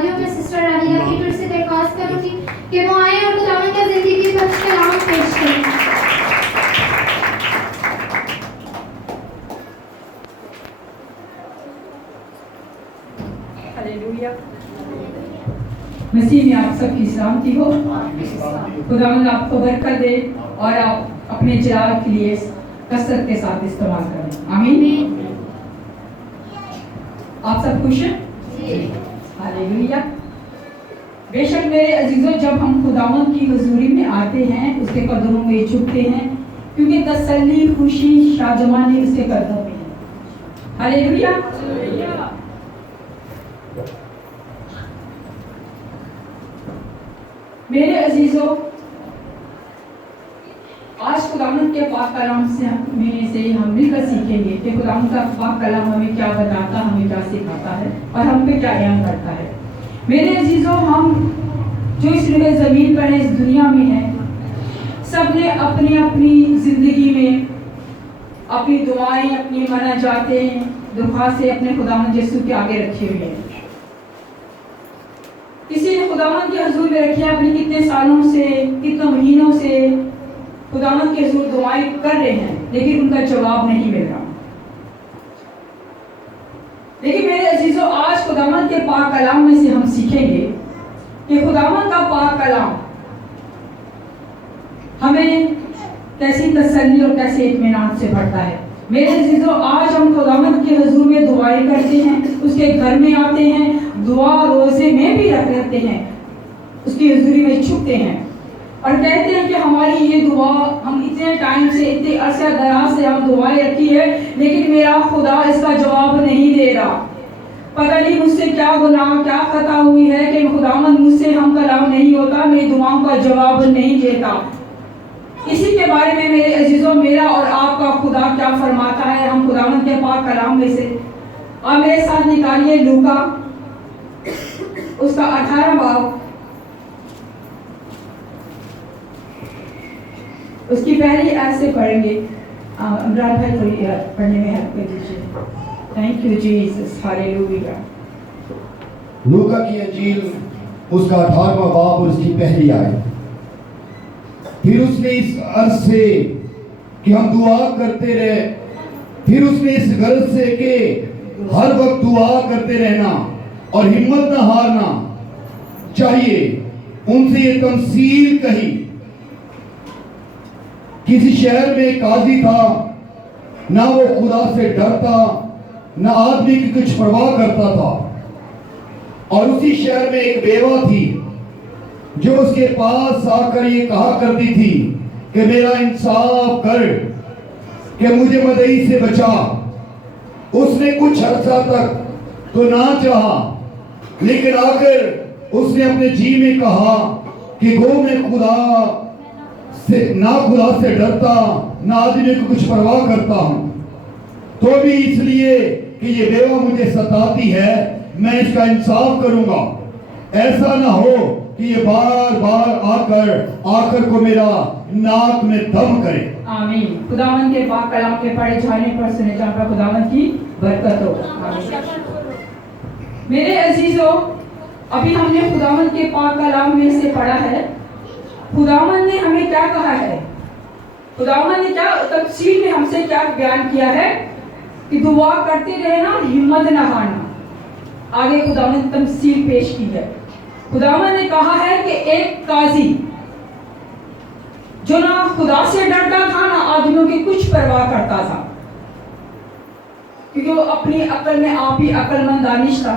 वालियों में sister Ranila Peter से दरख्वास्त करूंगी कि वो आए और खुदावंद का जिंदगी पर कलाम पेश करें। हालेलुया। मसीह में आप सबकी सलामती हो। खुदावंद आपको बरकत दे और आप अपने जलाल के लिए कसरत के साथ इस्तेमाल करें। आमीन। आप सब खुश हैं? हालेलुया। बेशक मेरे अजीजों, जब हम खुदावंद की हुजूरी में आते हैं, उसके कदमों में झुकते हैं, क्योंकि तसल्ली, खुशी, शाजमानी उसके कदमों में है। हालेलुया। मेरे अजीजों, आज खुदावंद के पाक कलाम से हम मिलकर सीखेंगे कि खुदावंद का पाक कलाम हमें क्या बताता, हमें क्या सिखाता है और हम पे क्या इनाम करता है। मेरे अजीजों, हम जो इस ज़मीन पर है, इस दुनिया में है, सब ने अपनी अपनी जिंदगी में अपनी दुआएं, अपनी मनाजातें, दुआसें अपने खुदावंद यीशु के आगे रखी हुई है। किसी ने खुदावंद के हुजूर में रखी है, अपने कितने सालों से, कितने महीनों से खुदावंद के हुजूर दुआएं कर रहे हैं, लेकिन उनका जवाब नहीं मिल रहा। लेकिन मेरे अजीजों, आज खुदावंद के पाक कलाम में से हम सीखेंगे कि खुदावंद का पाक कलाम हमें कैसी तसल्ली और कैसे इत्मीनान से भरता है। मेरे अजीजों, आज हम खुदावंद के हुजूर में दुआएं करते हैं, उसके घर में आते हैं, दुआ रोजे में भी रख लेते हैं, उसकी हुजूरी में झुकते हैं और कहते हैं कि हमारी ये दुआ, हम इतने टाइम से, इतने अरसा दराज से हम दुआएं रखी है, लेकिन मेरा खुदा इसका जवाब नहीं दे रहा। पता नहीं मुझसे क्या गुनाह, क्या खता हुई है कि खुदावंद मुझसे हम कलाम नहीं होता, मेरी दुआओं का जवाब नहीं देता। इसी के बारे में मेरे अजीजों, मेरा और आपका खुदा क्या फरमाता है, हम खुदावंद के पाक कलाम में से। और मेरे साथ निकालिए लूका उसका 18 बाब, उसकी पहली आयत से पढ़ेंगे। इमरान भाई थोड़ी पढ़ने में हेल्प कर दीजिए। Thank you Jesus. हालेलुया। लूका की अंजील उसका 18वां बाब और उसकी पहली आयत। फिर उसने इस अर्ज से कि हम दुआ करते रहे, फिर उसने इस गर्ज से कि हर वक्त दुआ करते रहना और हिम्मत न हारना चाहिए, उनसे ये तमसील कही। किसी शहर में एक काजी था, ना वो खुदा से डरता, ना आदमी की कुछ परवाह करता था, और उसी शहर में एक बेवा थी जो उसके पास आकर ये कहा करती थी कि मेरा इंसाफ कर, कि मुझे मदई से बचा। उसने कुछ अर्सा तक तो ना चाहा, लेकिन आकर उसने अपने जी में कहा कि गो मैं खुदा से डरता, ना आदमी को कुछ परवाह करता हूं, तो भी इसलिए कि ये बेवा मुझे सताती है, मैं इसका इंसाफ करूंगा। ऐसा ना हो कि ये बार बार आकर को मेरा नाक में दम करे। आमीन। खुदावंद के पाक कलाम के पढ़े जाने पर सुने जाने पर खुदावंद की बरकत हो। मेरे अजीजों, अभी हमने खुदावंद के पाक कलाम में से पढ़ा है, खुदावंद ने हमें क्या कहा है, खुदावंद ने क्या तफसील में हमसे क्या बयान किया है कि दुआ करते रहना, हिम्मत न हारना। आगे खुदावंद ने तफसील पेश की है। खुदावंद ने कहा है कि एक काजी जो ना खुदा से डरता था, ना आदमियों की कुछ परवाह करता था, क्योंकि वो अपनी अकल में आप ही अकलमंद दानिश था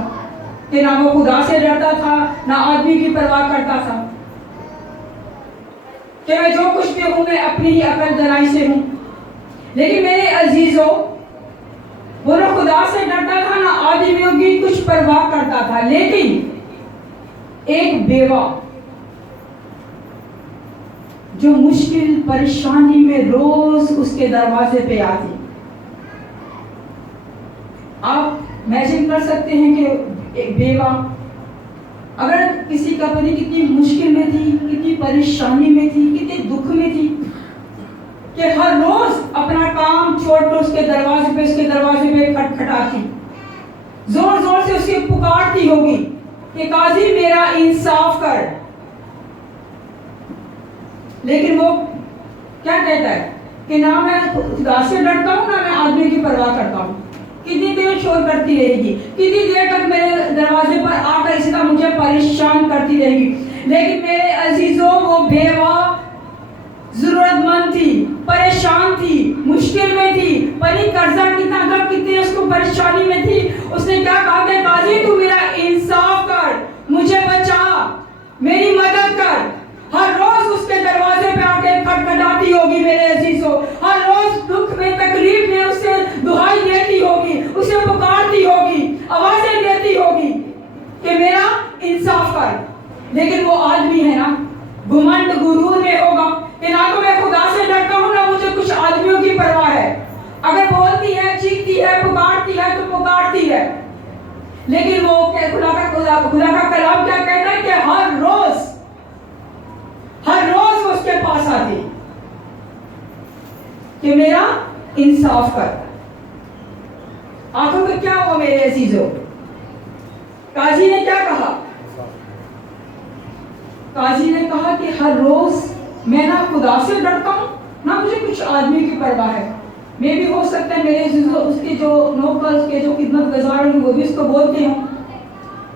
कि ना वो खुदा से डरता था, ना आदमी की परवाह करता था कि मैं जो कुछ भी हूं, मैं अपनी ही अकल दराई से हूं। लेकिन मेरे अजीजों, वो ना खुदा से डरता था, ना आदमियों की कुछ परवाह करता था, लेकिन एक बेवा जो मुश्किल परेशानी में रोज उसके दरवाजे पे आती। आप इमेजिन कर सकते हैं कि एक बेवा अगर किसी का पति कितनी मुश्किल में थी, कितनी परेशानी में थी, कितने दुख में थी, कि हर रोज अपना काम छोड़कर उसके दरवाजे पे खटखटाती, जोर जोर से उसकी पुकारती होगी कि काजी मेरा इंसाफ कर, लेकिन वो क्या कहता है कि ना मैं खुदा से डरता हूँ ना मैं आदमी की परवाह करता हूँ। कितनी देर शोर करती रहेगी, कितनी देर तक मेरे दरवाजे पर आकर इसी तरह मुझे परेशान करती रहेगी। लेकिन मेरे अजीजों वो बेवा जरूरतमंद थी, परेशान थी, मुश्किल में थी, परी कर्जा कितनी उसको परेशानी में थी। उसने क्या कहा कि काजी तू मेरा इंसाफ कर, मुझे बचा, मेरी मदद कर। हर रोज उसके दरवाजे पे आके खटखटाती होगी मेरे अजीजों, हर रोज दुख में तकलीफ में उससे दुहाई देती होगी, उसे पुकारती होगी, आवाजें देती होगी कि मेरा इंसाफ कर। लेकिन वो आदमी है ना घुमंड गुरूर में होगा कि ना तो मैं खुदा से डरता हूँ ना मुझे कुछ आदमियों की परवाह है। अगर बोलती है, चीखती है, पुकारती है तो पुकारती है। लेकिन वो खुदा का कलाम क्या कहता है कि हर रोज वो उसके पास आती कि मेरा इंसाफ कर। आखिर में क्या हुआ मेरे अजीजों? काजी ने क्या कहा? काजी ने कहा कि हर रोज मैं ना खुदा से डरता हूं ना मुझे कुछ आदमी की परवाह है। मैं भी हो सकता है मेरे अजीजों उसके जो नौकर, उसके जो खिदमत गुजार हैं वो भी उसको बोलते हो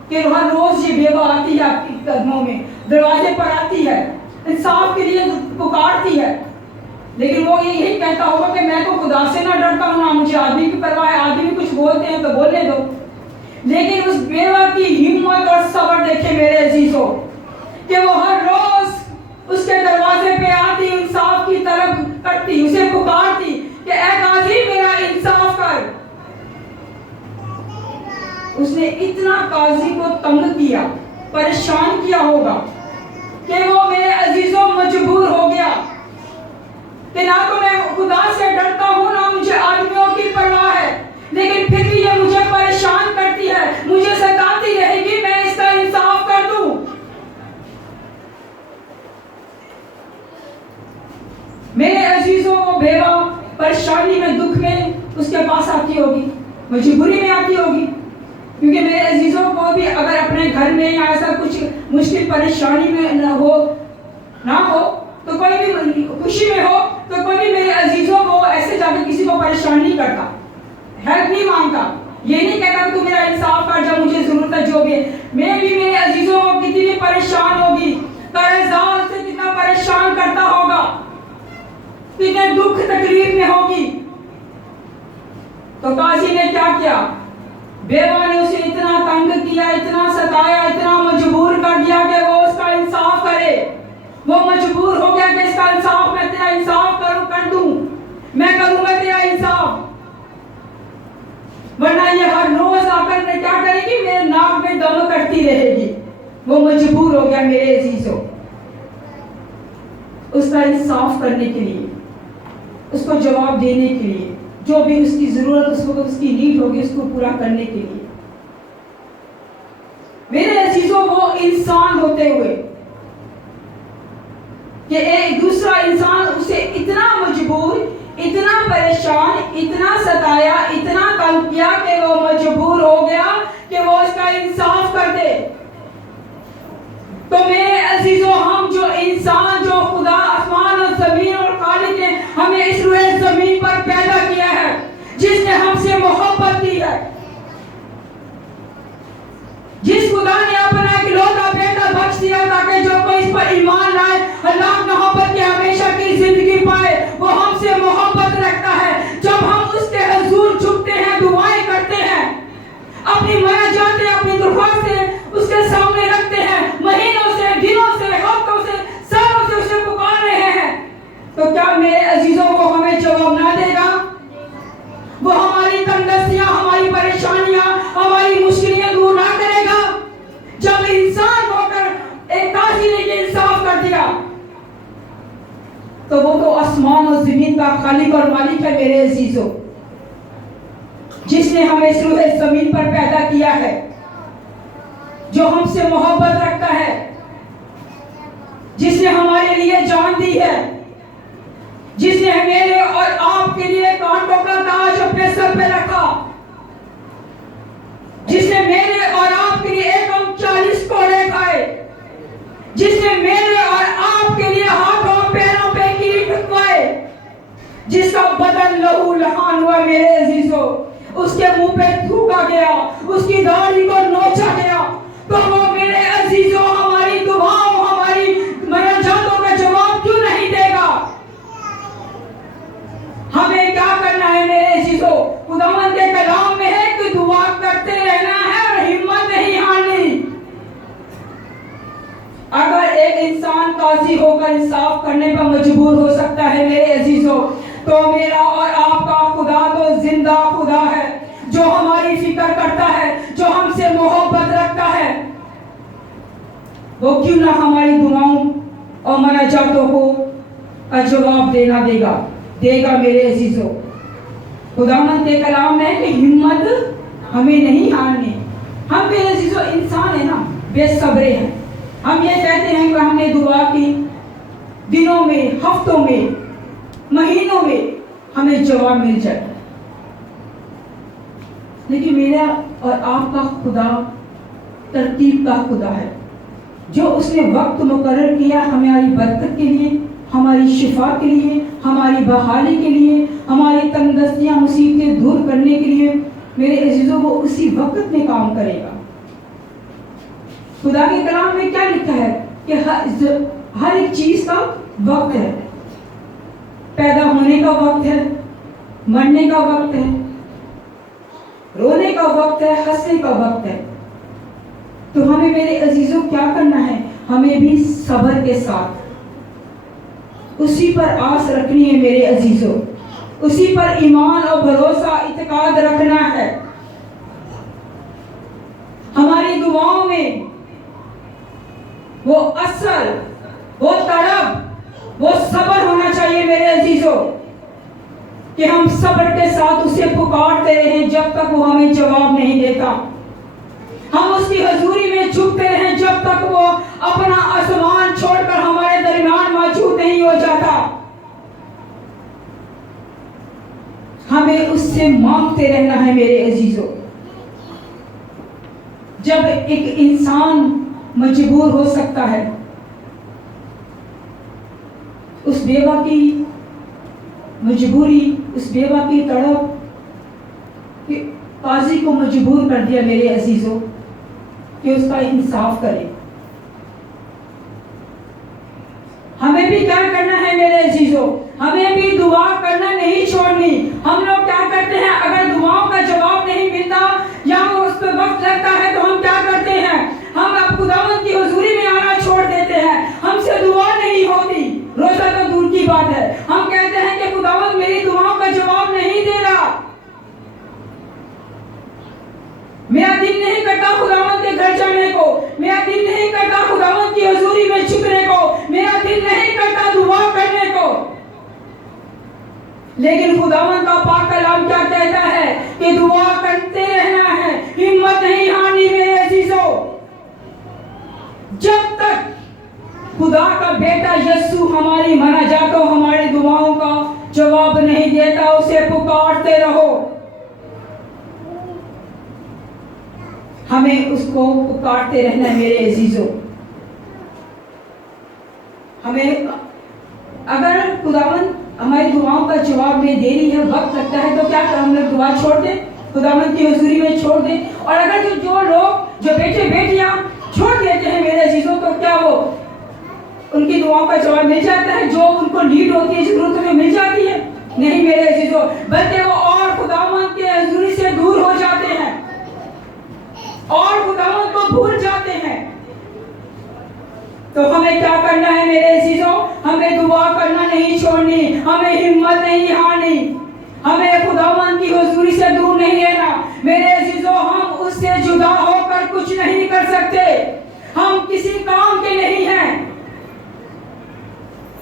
कि हर रोज ये बेवा आती है आपके कदमों में, दरवाजे पर आती है, इंसाफ के लिए पुकारती है। लेकिन वो यही कहता होगा कि मैं तो खुदा से ना डरता हूं ना मुझे आदमी की परवाह है, आदमी कुछ बोलते हैं तो बोलने दो। लेकिन उस बेवा की हिम्मत और सब्र देखे मेरे अजीजों कि वो हर रोज उसके दरवाजे पे आती, इंसाफ की तरफ करती, उसे पुकारती कि ऐ काजी मेरा इंसाफ कर। उसने इतना काजी को तंग किया, परेशान किया होगा कि वो मेरे अजीजों मजबूर हो गया कि ना तो मैं खुदा से डरता हूं ना मुझे आदमियों की परवाह है, लेकिन फिर भी ये मुझे परेशान करती है, मुझे सताती रहेगी, मैं इसका इंसाफ कर दूं। मेरे अजीजों वो बेवा परेशानी में, दुख में उसके पास आती होगी, मजबूरी में आती होगी। क्योंकि मेरे अजीजों को भी अगर अपने घर में या ऐसा कुछ मुश्किल परेशानी में ना हो तो कोई भी खुशी में हो तो कोई भी मेरे अजीजों को ऐसे जाकर किसी को परेशान नहीं करता, हेल्प नहीं मांगता, ये नहीं कहता तू मेरा इंसाफ कर जब मुझे जरूरत है जो भी है। मैं भी मेरे अजीजों को कितनी परेशान होगी, कर्जदार से कितना परेशान करता होगा, कितने दुख तकलीफ में होगी। तो काजी ने क्या किया? बेवा ने उसे इतना तंग किया, इतना सताया, इतना मजबूर कर दिया कि वो उसका इंसाफ करे। वो मजबूर हो गया कि इसका इंसाफ मैं तेरा इंसाफ कर दूं, मैं करूंगा तेरा इंसाफ, वरना ये हर रोज आकर मैं क्या करेगी, मेरे नाक में दम करती रहेगी। वो मजबूर हो गया मेरे अजीजों उसका इंसाफ करने के लिए, उसको जवाब देने के लिए, जो भी उसकी जरूरत, उसको उसकी नीड होगी उसको पूरा करने के लिए। मेरे अजीजों वो इंसान होते हुए कि एक दूसरा इंसान उसे इतना मजबूर, इतना परेशान, इतना सताया, इतना तंग किया कि वो मजबूर हो गया कि वो उसका इंसाफ कर दे। तो मेरे अजीजों हम जो इंसान, जो खुदा आसमान और जमीन और खालिक ने हमें इस रूए जमीन पर पैदा किया है, जिसने हमसे मोहब्बत की है, जिस खुदा ने अपना इकलौता बेटा बख्श दिया ताकि जो कोई इस पर ईमान लाए अल्लाह मोहब्बत की हमेशा की जिंदगी पाए, वो हमसे मोहब्बत रखता है। जब हम उसके हुजूर झुकते हैं, दुआएं करते हैं, अपनी मुनाजातें, अपनी दरख्वास्तें उसके सामने रखते हैं, महीनों से, दिनों से, हफ्तों से, सालों से उसे पुकार रहे हैं, तो क्या मेरे अजीजों को हमें जवाब ना देगा? वो हमारी तंगदस्तियां, हमारी परेशानियां, हमारी मुश्किलें दूर ना करेगा? जब इंसान होकर एक काजी ने ये इंसाफ कर दिया तो वो तो आसमान और जमीन का खालिक और मालिक है मेरे अजीजों, जिसने हमें इस रूहे जमीन पर पैदा किया है, जो हमसे मोहब्बत रखता है, जिसने हमारे लिए जान दी है, जिसने मेरे और आपके लिए कांटों का ताज अपने सर पे रखा, जिसने मेरे और आपके लिए 1 40 जिसने मेरे और आपके लिए हाथों पैरों पे कील ठुकवाए, जिसका बदन लहू लहान हुआ मेरे अजीजों, उसके मुंह पे थूका गया, उसकी दाढ़ी को नोचा गया, तो वो मेरे अजीजों हमारी दुआओं, हमारी मुनाजातों का जवाब क्यों नहीं देगा? हमें क्या करना है मेरे अजीजों? खुदावंद के कलाम में है कि दुआ करते रहना है और हिम्मत नहीं हारनी। अगर एक इंसान काजी होकर इंसाफ करने पर मजबूर हो सकता है मेरे अजीजों, तो मेरा और आपका खुदा तो जिंदा खुदा है, जो हमारी फिक्र करता है, जो हमसे मोहब्बत रखता है। वो क्यों ना हमारी दुआओं और मुनाजातों को का जवाब देगा मेरे अजीजों। खुदावंद के कलाम में है कि हिम्मत हमें नहीं हारनी। हम मेरे अजीजों इंसान है ना, बेसब्रे हैं। हम ये कहते हैं कि हमने दुआ की, दिनों में, हफ्तों में, महीनों में हमें जवाब मिल जाए, लेकिन मेरा और आपका खुदा तरतीब का खुदा है, जो उसने वक्त मुकर्रर किया हमारी बरकत के लिए, हमारी शिफा के लिए, हमारी बहाली के लिए, हमारी तंगदस्तियां मुसीबतें दूर करने के लिए। मेरे अजीजों, वो उसी वक्त में काम करेगा। खुदा के कलाम में क्या लिखा है कि हर एक चीज का वक्त है। पैदा होने का वक्त है, मरने का वक्त है, रोने का वक्त है, हंसने का वक्त है। तो हमें मेरे अजीजों क्या करना है? हमें भी सब्र के साथ उसी पर आस रखनी है मेरे अजीजों, उसी पर ईमान और भरोसा इत्काद रखना है। हमारी दुआओं में वो असल, वो तड़प, वो सब्र होना चाहिए मेरे अजीजों, कि हम सब्र के साथ उसे पुकारते रहें जब तक वो हमें जवाब नहीं देता। हम उसकी हजूरी में झुकते रहें जब तक वो अपना आसमान छोड़कर हमारे दरमियान मौजूद नहीं हो जाता। हमें उससे मांगते रहना है मेरे अजीजों। जब एक इंसान मजबूर हो सकता है, उस बेवा की मजबूरी, उस बेवा की तड़प कि काजी को मजबूर कर दिया मेरे अजीजों कि उसका इंसाफ करे। हमें भी क्या करना है मेरे अजीजों? हमें भी दुआ करना नहीं छोड़नी। हम लोग क्या करते हैं, अगर दुआओं का जवाब नहीं मिलता या उस पर वक्त लगता है तो हम क्या करते हैं? हम अब खुदावंद की हुजूरी में आना छोड़ देते हैं। हमसे दुआ नहीं होती, रोजा तो दूर की बात है। हम कहते हैं कि खुदावंद मेरी दुआओं का जवाब नहीं दे रहा, मेरा दिल नहीं करता खुदावंद के घर जाने को, मेरा दिल नहीं करता खुदावंद की हुजूरी में झुकने को, मेरा दिल नहीं करता दुआ करने को। लेकिन खुदावंद का पाक कलाम क्या कहता है कि दुआ करते रहना है, हिम्मत नहीं हारनी मेरे अजीजों। जब तक खुदा का बेटा यीशु हमारी मुनाजातों, हमारी दुआओं का जवाब नहीं देता, उसे पुकारते रहो। हमें उसको पुकारते रहना है मेरे अजीजों। हमें अगर खुदावंद हमारी दुआओं का जवाब में देरी है, वक्त लगता है, तो क्या हम लोग दुआ छोड़ दें, खुदावंद की हुजूरी में छोड़ दें? और अगर जो लोग, जो बेटे बेटियां छोड़ देते हैं मेरे अजीजों, तो क्या वो उनकी दुआओं का जवाब मिल जाता है? जो उनको नीड होती है, जरूरत में मिल जाती है? नहीं मेरे अजीजों, बल्कि वो और खुदावंद के हुजूरी से दूर हो जाते हैं और खुदावंद को भूल जाते हैं। तो हमें क्या करना है मेरे अजीजों? हमें दुआ करना नहीं छोड़नी, हमें हिम्मत नहीं हारनी, हमें खुदावंद की हुजूरी से दूर नहीं रहना मेरे अजीजों। हम उससे जुदा होकर कुछ नहीं कर सकते, हम किसी काम के नहीं हैं।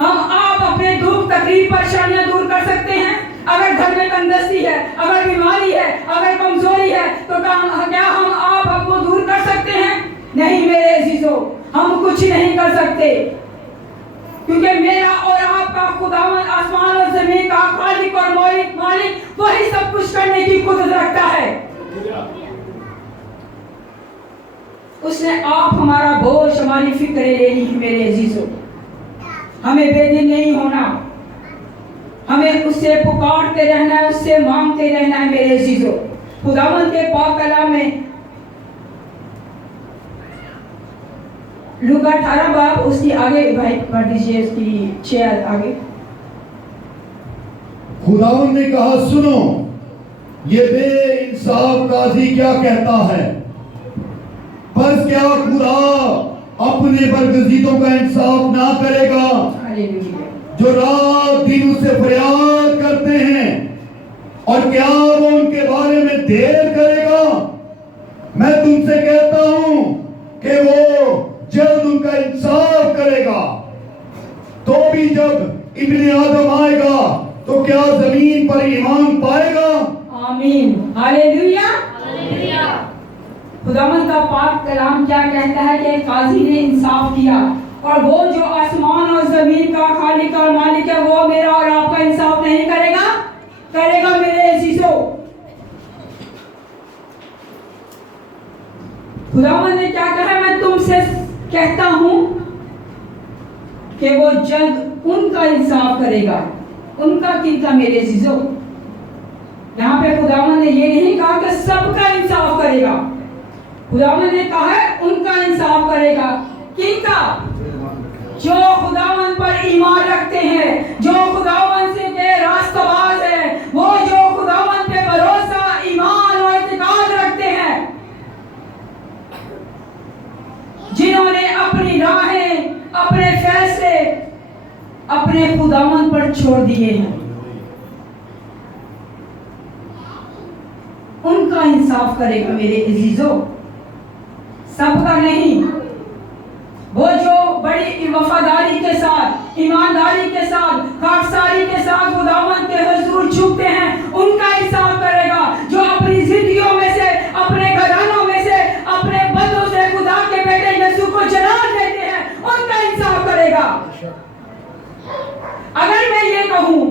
हम आप अपने दुख तकलीफ परेशानियां दूर कर सकते हैं। अगर घर में तंदुरुस्ती है, अगर बीमारी है, अगर कमजोरी है, तो क्या हम आप आपको दूर कर सकते हैं? नहीं मेरे अजीजों, हम कुछ नहीं कर सकते, क्योंकि मेरा और आपका खुदावंद आसमान और जमीन का खालिक और मालिक वही सब कुछ करने की कुदरत रखता है। उसने आप हमारा बोझ रोज हमारी फिक्रें लेनी है मेरे अजीजों। हमें बेदिल नहीं होना, हमें उससे पुकारते रहना है, उससे मांगते रहना है मेरे अजीजों। खुदावंद के पाक कलाम में लूका 18 बाब उसकी आगे भाई पढ़ दीजिए, उसकी 6 आगे। खुदावंद ने कहा, सुनो ये बेइंसाफ काजी क्या कहता है। बस क्या खुदा अपने बरगजीदों का इंसाफ ना करेगा हालेलुया। जो रात दिन उससे फरियाद करते हैं, और क्या वो उनके बारे में देर करेगा। मैं तुमसे कहता हूं कि वो जल्द उनका इंसाफ करेगा। तो भी जब इब्ने आदम आएगा तो क्या जमीन पर ईमान पाएगा। आमीन, हालेलुया। खुदावंद का पाक कलाम क्या कहता है कि काजी ने इंसाफ किया, और वो जो आसमान और जमीन का खालिक और मालिक है वो मेरा और आपका इंसाफ नहीं करेगा, करेगा मेरे अजीजों। खुदावंद ने क्या कहा, मैं तुमसे कहता हूं कि वो जल्द उनका इंसाफ करेगा। उनका किनका मेरे अजीजों? यहाँ पे खुदावंद ने ये नहीं कहा कि सबका इंसाफ करेगा, खुदावंद ने कहा है उनका इंसाफ करेगा। किनका? जो खुदावंद पर ईमान रखते हैं, जो खुदावंद से के रास्तबाज है, वो जो खुदावंद पे भरोसा, ईमान और इत्मीनान रखते हैं, जिन्होंने अपनी राहें, अपने फैसले अपने खुदावंद पर छोड़ दिए हैं, उनका इंसाफ करेगा मेरे अजीजों, सबका नहीं। वो जो बड़ी वफादारी के साथ, ईमानदारी के साथ, खाकसारी के साथ खुदावंद के हुजूर झुकते हैं, उनका इंसाफ करेगा। जो अपनी जिंदगियों में से, अपने घरानों में से, अपने बंदों से खुदा के बेटे यीशु को जलाल देते हैं, उनका इंसाफ करेगा। अगर मैं ये कहूं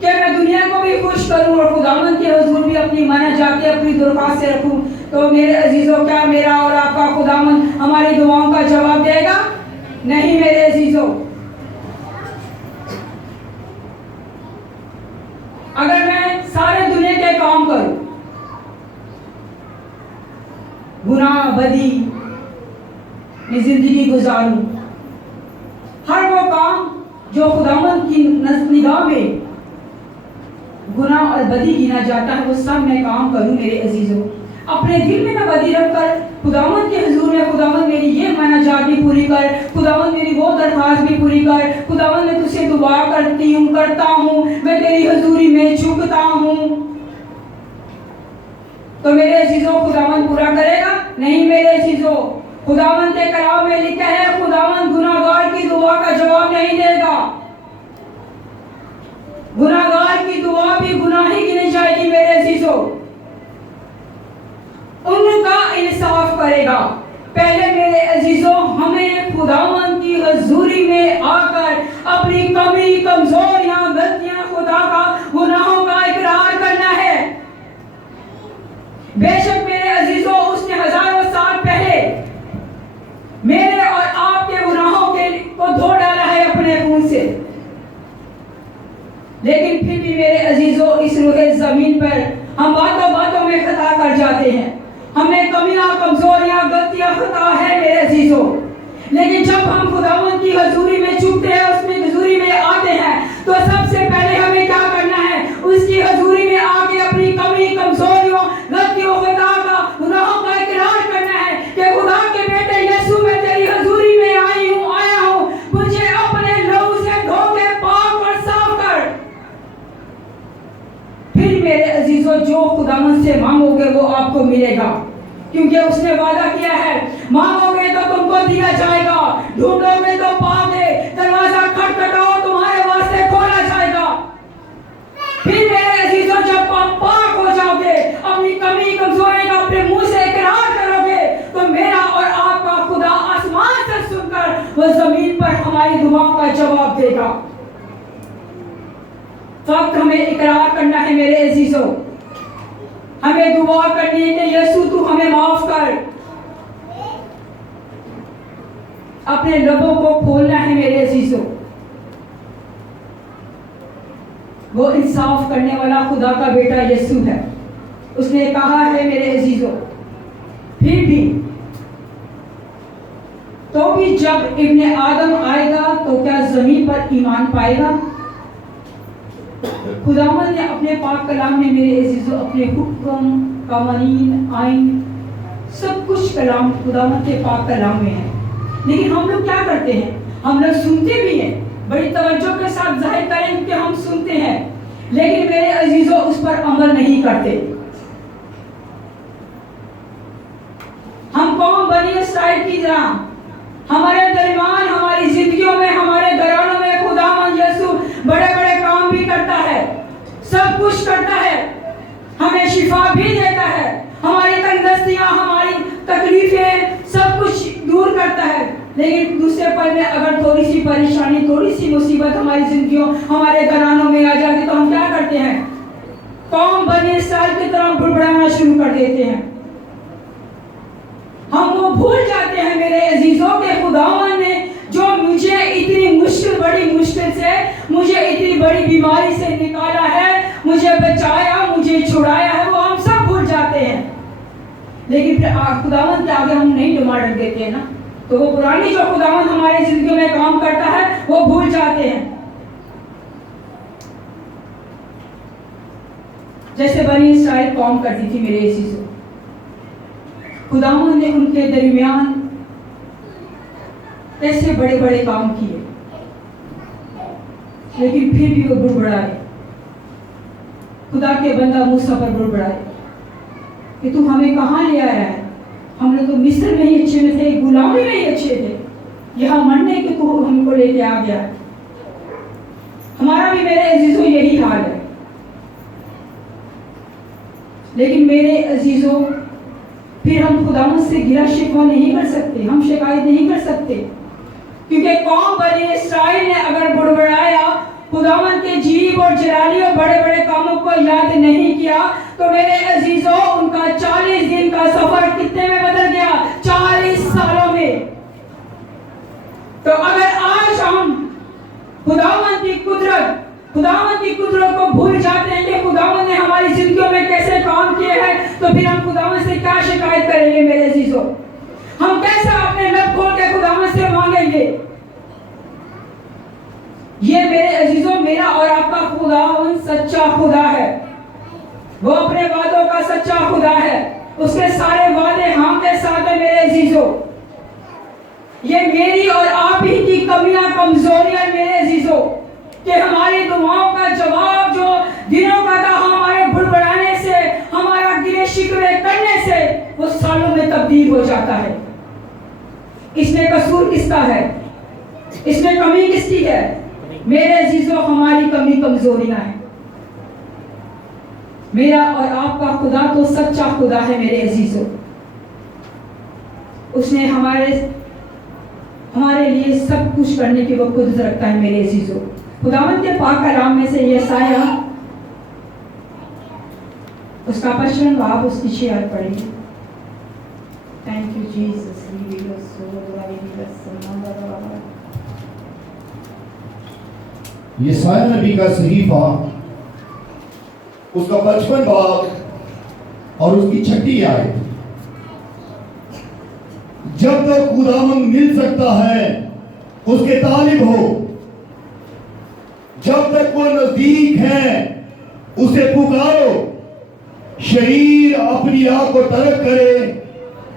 कि मैं दुनिया को भी खुश करूं और खुदावंद के हुजूर भी अपनी माना जाके अपनी दरख्वास्त से रखूं, तो मेरे अजीजों क्या मेरा और आपका खुदावंद हमारी दुआओं का जवाब देगा? नहीं मेरे अजीजों। अगर मैं सारे दुनिया के काम करूं, गुनाह बदी में जिंदगी गुजारूं, हर वो काम जो खुदावंद की निगाह में गुनाह और बदी गिना जाता है, वो सब मैं काम करूं मेरे अजीजों। अपने दिल में मैं बदी रखकर खुदावंद के हुजूर में, खुदावंद मेरी ये मनाजात भी पूरी कर, खुदावंद मेरी वो दरख्वास्त भी पूरी कर, खुदावंद मैं तुझसे दुआ करती हूँ, करता हूँ, मैं तेरी हुजूरी में झुकता हूँ, तो मेरे अजीजों खुदावंद पूरा करेगा? नहीं मेरे अजीजों। खुदावंद के कलाम में लिखा है, खुदावंद गुनाहगार की दुआ का जवाब नहीं देगा। गुनाहगार की दुआ भी गुनाह ही गिनी जाएगी मेरे अजीजों। उनका इंसाफ करेगा। पहले मेरे अजीजों हमें खुदावंद की हुजूरी में आकर अपनी कमी, कमजोरियां, गलतियां, खुदा का गुनाहों का इकरार करना है। बेशक मेरे अजीजों उसने हजारों साल पहले मेरे और आपके गुनाहों को धो डाला है अपने खून से, लेकिन फिर भी मेरे अजीजों इस रुहे जमीन पर हम बातों बातों में खता कर जाते हैं। हमें कमियां, कमजोरियां, गलतियां, खता है मेरे अजीजों। लेकिन जब हम खुदावंद की हुजूरी में झुकते हैं, उसमें हुजूरी में आते हैं, तो सबसे पहले हमें क्या करना है? उसकी हुजूरी में आके अपनी कमी, कमजोरियों, गलतियों, खता का, गुनाहों का इकरार करना है कि खुदा के बेटे यीशु मैं तेरी हुजूरी में आया हूं, मुझे अपने लहू से धो के पाक और साफ कर। फिर मेरे अजीजों जो खुदावंद से मांगोगे वो आपको मिलेगा, क्योंकि उसने वादा किया है, मांगोगे तो तुमको दिया जाएगा, ढूंढोगे तो पाओगे, दरवाजा खटखटाओ तुम्हारे वास्ते खोला जाएगा। फिर मेरे अजीजों जब आप पाक हो जाओगे, अपनी कमी, कमजोरी का अपने मुंह से इकरार करोगे, तो मेरा और आपका खुदा आसमान से सुनकर वो जमीन पर हमारी दुआओं का जवाब देगा। वक्त हमें इकरार करना है मेरे अजीजों, हमें दुआ करनी है कि यीशु तू हमें माफ कर, अपने लबों को खोलना है मेरे अजीजों। वो इंसाफ करने वाला खुदा का बेटा यीशु है। उसने कहा है मेरे अजीजों, फिर भी तो भी जब इब्ने आदम आएगा तो क्या जमीन पर ईमान पाएगा? खुदावंद ने अपने पाक कलाम में मेरे अजीजों अपने हुक्म, कानून, आइन सब कुछ कलाम खुदावंद के पाक कलाम में है। लेकिन हम लोग क्या करते हैं? हम लोग सुनते भी हैं, बड़ी तवज्जो के साथ जाहिर करें कि हम सुनते हैं, लेकिन मेरे अजीजों उस पर अमल नहीं करते। हम कौम बनी इस्राएल की तरह हमारे दरमियान, हमारी जिंदगियों में, हमारे घरानों में खुदावंद यीशु बड़े बड़े काम भी करता है, सब कुछ करता है, हमें शिफा भी देता है, हमारी तंगदस्तियां, हमारी तकलीफें सब कुछ दूर करता है। लेकिन दूसरे पल में अगर थोड़ी सी परेशानी, थोड़ी सी मुसीबत हमारी जिंदगियों, हमारे घरानों में आ जाती तो हम क्या करते हैं? कौम बनी इस्राएल की तरह बुड़बुड़ाना शुरू कर देते हैं। हम वो भूल जाते हैं मेरे अजीजों के खुदावंद ने जो मुझे इतनी मुश्किल, बड़ी मुश्किल से, मुझे इतनी बड़ी बीमारी से निकाला है, मुझे बचाया, मुझे छुड़ाया है, वो हम सब भूल जाते हैं। लेकिन फिर खुदावंद के आगे हम नहीं डुमाडक देते हैं ना, तो वो पुरानी जो खुदावंद हमारी जिंदगी में काम करता है वो भूल जाते हैं। जैसे बनी इस्राएल कौम करती थी मेरे अजीजों, खुदावंद ने उनके दरमियान ऐसे बड़े बड़े काम किए, लेकिन फिर भी वो बुड़बुड़ाए। खुदा के बंदा मूसा पर बुड़बुड़ाए कि तू हमें कहाँ ले आया है? हम लोग तो मिस्र में ही अच्छे में थे, गुलामी में ही अच्छे थे, यहाँ मरने के तू हमको लेके आ गया। हमारा भी मेरे अजीजों यही हाल है। लेकिन मेरे अजीजों फिर हम खुदावंद से गिला शिकवा नहीं कर सकते, हम शिकायत नहीं कर सकते, क्योंकि कौम बनी इस्राएल ने अगर बुड़बुड़ाया, खुदावंद के जीव और जलाली और बड़े बड़े कामों को याद नहीं किया, तो मेरे अजीजों उनका 40 दिन का सफर कितने में बदल गया? 40 सालों में। तो अगर आज हम खुदावंद की कुदरत को भूल जाते हैं कि खुदावंद ने हमारी जिंदगियों में कैसे काम किए हैं, तो फिर हम खुदावंद से क्या शिकायत करेंगे मेरे अजीजों? हम कैसे अपने लब खोल के खुदावंद से मांगेंगे? ये मेरे अजीजों मेरा और आपका खुदावंद सच्चा खुदा है। वो अपने वादों का सच्चा खुदा है, उसके सारे वादे हाँ के साथ है मेरे अजीजों। ये मेरी और आप ही की कमियां, कमजोरियां मेरे अजीजों, कि हमारी दुआओं का जवाब जो दिनों का था हमारे बुड़बुड़ाने से, हमारा गिले शिकवे करने से, वो सालों में तब्दील हो जाता है। इसमें कसूर किसका है? इसमें कमी किसकी है? मेरे अजीजों हमारी कमी कमजोरियां हैं। मेरा और आपका खुदा तो सच्चा खुदा है मेरे अजीजों। उसने हमारे लिए सब कुछ करने की वो कुदरत रखता है मेरे अजीजों। खुदावंद के पाक कलाम में से यशाया उसका 55 बाब उसकी 6 आयत पढ़ेंगे। Thank you Jesus. यशाया नबी का सहीफा उसका 55 बाब और उसकी 6 आयत। जब तक खुदावंद मिल सकता है उसके तालिब हो, जब तक वो नजदीक है उसे पुकारो। शरीर अपनी आह को तर्क करे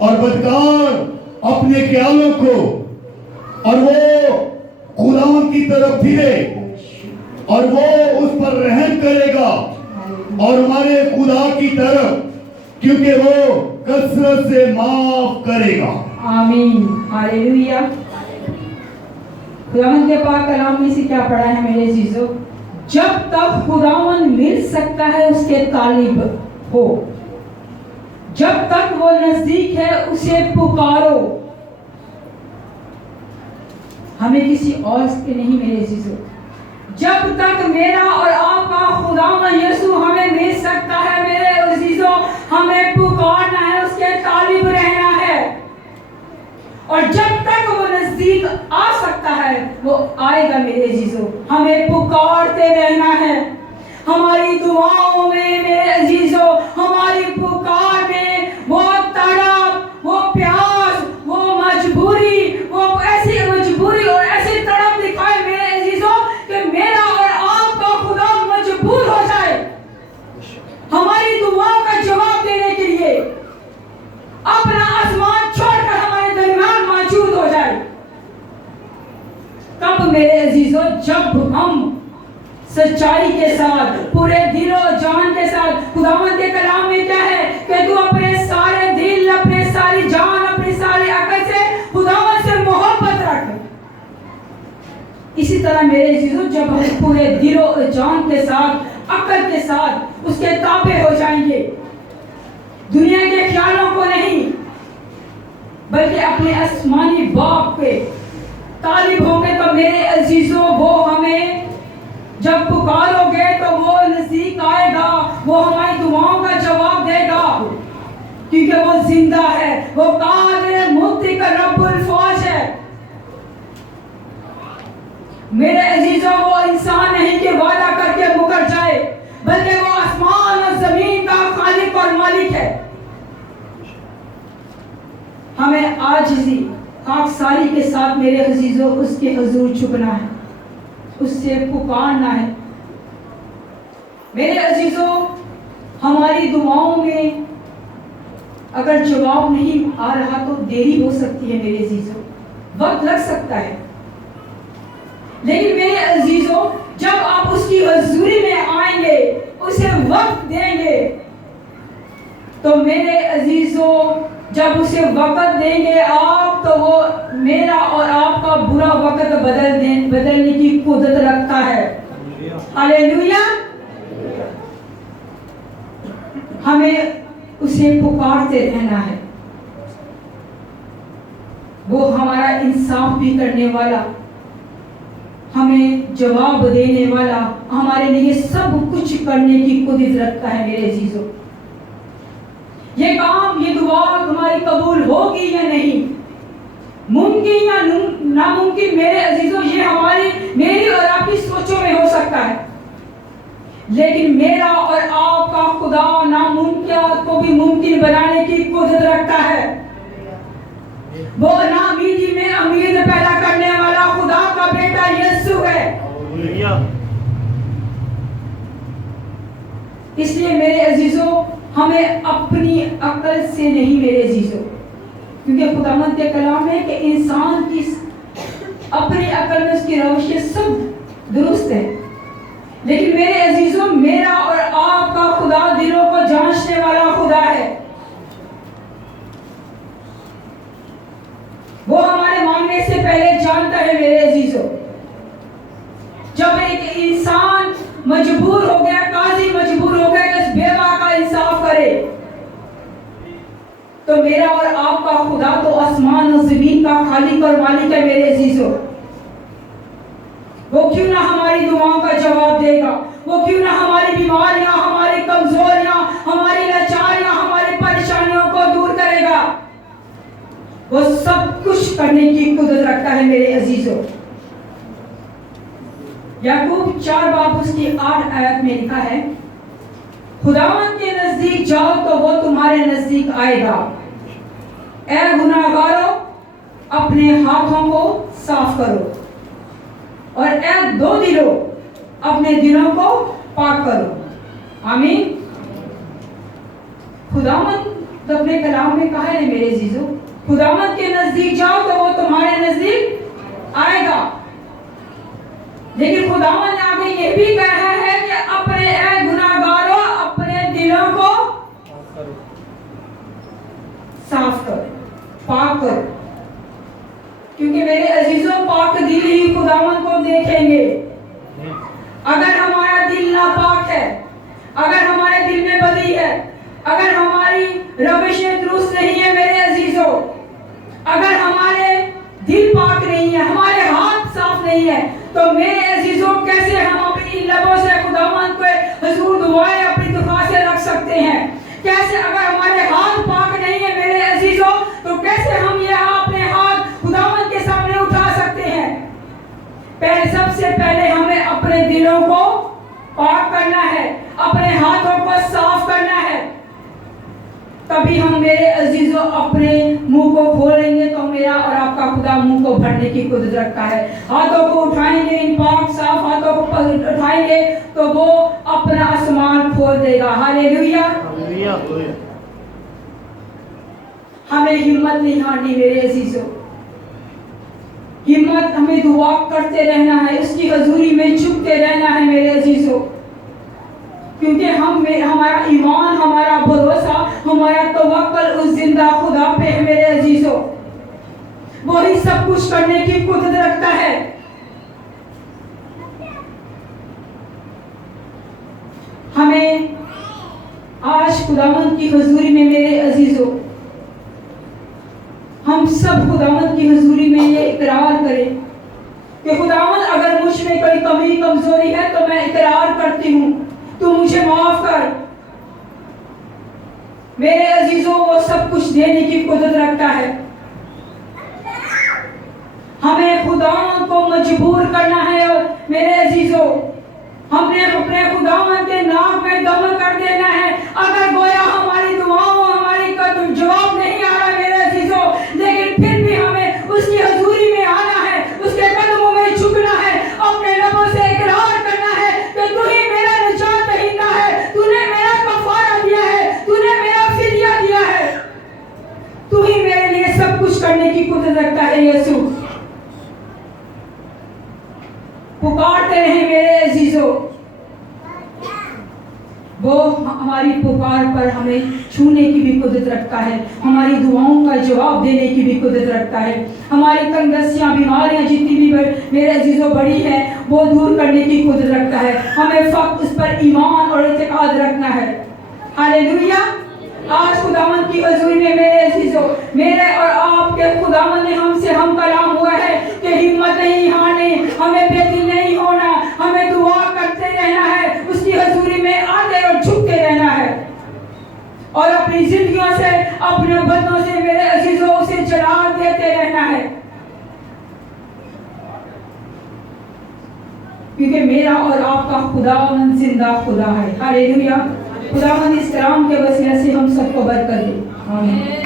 और बदकार अपने ख्यालों को, और वो खुदावंद की तरफ फिरे और वो उस पर रहम करेगा और हमारे खुदा की तरफ, क्योंकि वो कसरत से माफ करेगा। आमीन, हालेलुया। खुदावंद के पाक कलाम में से क्या पढ़ा है मेरे अजीजों? जब तक खुदावंद मिल सकता है उसके तालिब हो, जब तक वो नजदीक है उसे पुकारो। हमें किसी और के नहीं मेरे अजीजों। जब तक मेरा और आपका खुदावंद यीशु हमें मिल सकता है मेरे अजीजों, हमें पुकारना है, उसके तालिब रहना है। और जब तक वो नजदीक आ सकता है वो आएगा मेरे अजीजों। हमें पुकारते रहना है, हमारी दुआओं में मेरे अजीजों, हमारी पुकार में वो तड़प, वो प्यास, वो मजबूरी, वो ऐसी मजबूरी और ऐसी तड़प दिखाए मेरे अजीजों कि मेरा और आपका खुदा मजबूर हो जाए हमारी दुआओं का जवाब देने के लिए, अपना आसमान छोड़कर हमारे दरमियान मौजूद हो जाए। कब मेरे अजीजों? जब हम सच्चाई के साथ, पूरे दिल और जान के साथ, खुदावंद के कलाम में क्या है कि तू अपने सारे दिल, अपने सारी जान, अपनी सारी अकल से खुदावंद से मोहब्बत रख। इसी तरह मेरे अजीजों, जब हम पूरे दिल और जान के साथ, अकल के साथ उसके ताबे हो जाएंगे, दुनिया के ख्यालों को नहीं बल्कि अपने आसमानी बाप के तालिब होंगे, तो मेरे अजीजों वो हमें जब पुकारोगे तो वो नजदीक आएगा, वो हमारी दुआओं का जवाब देगा, क्योंकि वो जिंदा है, वो कादिर मुत्ती का रब्बुल फौज है। मेरे अजीजों, वो इंसान नहीं कि वादा करके मुकर जाए, बल्कि वो आसमान और जमीन का खालिक और मालिक है। हमें आजिज़ी, खाकसारी के साथ मेरे अजीजों उसके हुजूर झुकना है, उससे पुकारना है। मेरे अजीजों, हमारी दुआओं में अगर जवाब नहीं आ रहा तो देरी हो सकती है मेरे अजीजों, वक्त लग सकता है, लेकिन मेरे अजीजों जब आप उसकी हुजूरी में आएंगे, उसे वक्त देंगे, तो मेरे अजीजों जब उसे वक्त देंगे आप, तो वो मेरा और आपका बुरा वक्त बदलने की कुदरत रखता है। हालेलुया। हमें उसे पुकारते रहना है, वो हमारा इंसाफ भी करने वाला, हमें जवाब देने वाला, हमारे लिए सब कुछ करने की कुदरत रखता है मेरे अजीजों। ये काम, ये दुआ तुम्हारी कबूल होगी या नहीं, मुमकिन या नामुमकिन मेरे अजीजों, ये मेरी और आपकी सोचों में हो सकता है, लेकिन मेरा और आपका खुदा नामुमकिन को भी मुमकिन बनाने की कुदरत रखता है। वो नाउमीदी में उम्मीद पैदा करने वाला खुदा का बेटा यीशु है। इसलिए मेरे अजीजों, हमें अपनी अकल से नहीं मेरे अजीजों, क्योंकि खुदावंद के कलाम है कि इंसान की अपनी अकल में उसकी रवैये सब दुरुस्त है, लेकिन मेरे अजीजों मेरा और आपका खुदा दिलों को जांचने वाला खुदा है। वो हमारे मांगने से पहले जानता है मेरे अजीजों। जब एक इंसान मजबूर हो गया, काजी मजबूर हो गया कि उस बेवा का इंसाफ करे, तो मेरा और आपका खुदा तो आसमान और जमीन का खालिक और मालिक है मेरे अजीजों। वो क्यों ना हमारी दुआओं का जवाब देगा, वो क्यों ना हमारी बीमारियां, हमारी कमजोरियां, हमारी लाचारियां, हमारी परेशानियों को दूर करेगा। वो सब कुछ करने की कुदरत रखता है मेरे अजीजों। याकूब 4 बाब उसकी 8 आयत में लिखा है, खुदावंद के नजदीक जाओ तो वो तुम्हारे नजदीक आएगा। ऐ गुनाहगारों, अपने हाथों को साफ करो, और ऐ दो दिलों, अपने दिलों को पाक करो। आमीन। खुदावंद अपने कलाम में कहा है मेरे अजीजों, खुदावंद के नजदीक जाओ तो वो तुम्हारे नजदीक आएगा, लेकिन खुदावंद ने आगे ये भी कहा है कि अपने ऐ गुनाहगारों, अपने दिलों को साफ करो, पाक करो, क्योंकि मेरे अजीजों पाक दिल ही खुदावंद को देखेंगे। अगर हमारा दिल नापाक है, अगर हमारे दिल में बदी है, अगर हमारी रविशें दुरुस्त नहीं है मेरे अजीजों, अगर हमारे दिल पाक नहीं है, हमारे हाथ साफ नहीं है, तो मेरे अजीजों कैसे हम अपनी लबों से खुदावंद को हुजूर दुआएं अपनी दुआ से रख सकते हैं? कैसे अगर हमारे हाथ पाक नहीं है मेरे अजीजों, तो कैसे हम ये अपने हाथ खुदावंद के सामने उठा करना है, अपने हाथों को साफ करना है। तभी हम मेरे अजीजों अपने मुंह को खोलेंगे तो मेरा और आपका खुदा मुंह को भरने की कुदरत रखता है। हाथों को उठाएंगे, इन पाक साफ हाथों को उठाएंगे तो वो अपना आसमान खोल देगा। हालेलुया। हमें हिम्मत नहीं हारनी मेरे अजीजों, हिम्मत हमें दुआ करते रहना है, उसकी हजूरी में झुकते रहना है मेरे अजीजों, क्योंकि हमारा ईमान, हमारा भरोसा, हमारा तवक्कुल उस जिंदा खुदा पे है मेरे अजीजों। वही सब कुछ करने की कुदरत रखता है। हमें आज खुदावंद की हजूरी में मेरे अजीजों, हम सब खुदावंद की हजूरी में ये इकरार करें कि खुदावंद अगर मुझ में कोई कमी कमजोरी है तो मैं इकरार करती हूँ, तू मुझे माफ कर। मेरे अजीजों, वो सब कुछ देने की कुदरत रखता है। हमें खुदावंद को मजबूर करना है और मेरे अजीजों, हमने अपने खुदावंद के नाम में दम कर देना है। अगर गोया हमारी दुआओं, हमारी कदम जवाब नहीं आ रहा मेरे अजीजों, लेकिन फिर भी हमें उसकी हजूरी में आना है, उसके कदमों में झुकना है, अपने लबों से इकरार करना है कि तू ही मेरा निजात दहिंदा है, तूने मेरा कफारा दिया है, तूने मेरा फिदिया दिया है, तू ही मेरे लिए सब कुछ करने की कुदरत रखता है। यीशु, पुकारते रहे मेरे अजीजों, वो हमारी पुकार पर हमें छूने की भी कुदरत रखता है, हमारी दुआओं का जवाब देने की भी कुदरत रखता है। हमारी तंगदस्तियां, बीमारियां जितनी भी मेरे अजीजों बड़ी है, वो दूर करने की कुदरत रखता है। हमें फक्त उस पर ईमान और इत्तेकाद रखना है। हालेलुया। आज खुदावंद की हजूरी में मेरे अजीजों, मेरे और आपके खुदावंद ने हमसे हम कलाम हुआ है कि हिम्मत नहीं हारनी, हमें बेदिल नहीं होना, हमें दुआ करते रहना है, उसकी हजूरी में आते और झुकते रहना है और अपनी जिंदगियों से, अपने बदनों से मेरे अजीजों उसे जला देते रहना है, क्योंकि मेरा और आपका खुदावंद जिंदा खुदा है। हालेलुया। खुदावंद इस कलाम के वसीले से हम सबको बरकत दे। आमीन।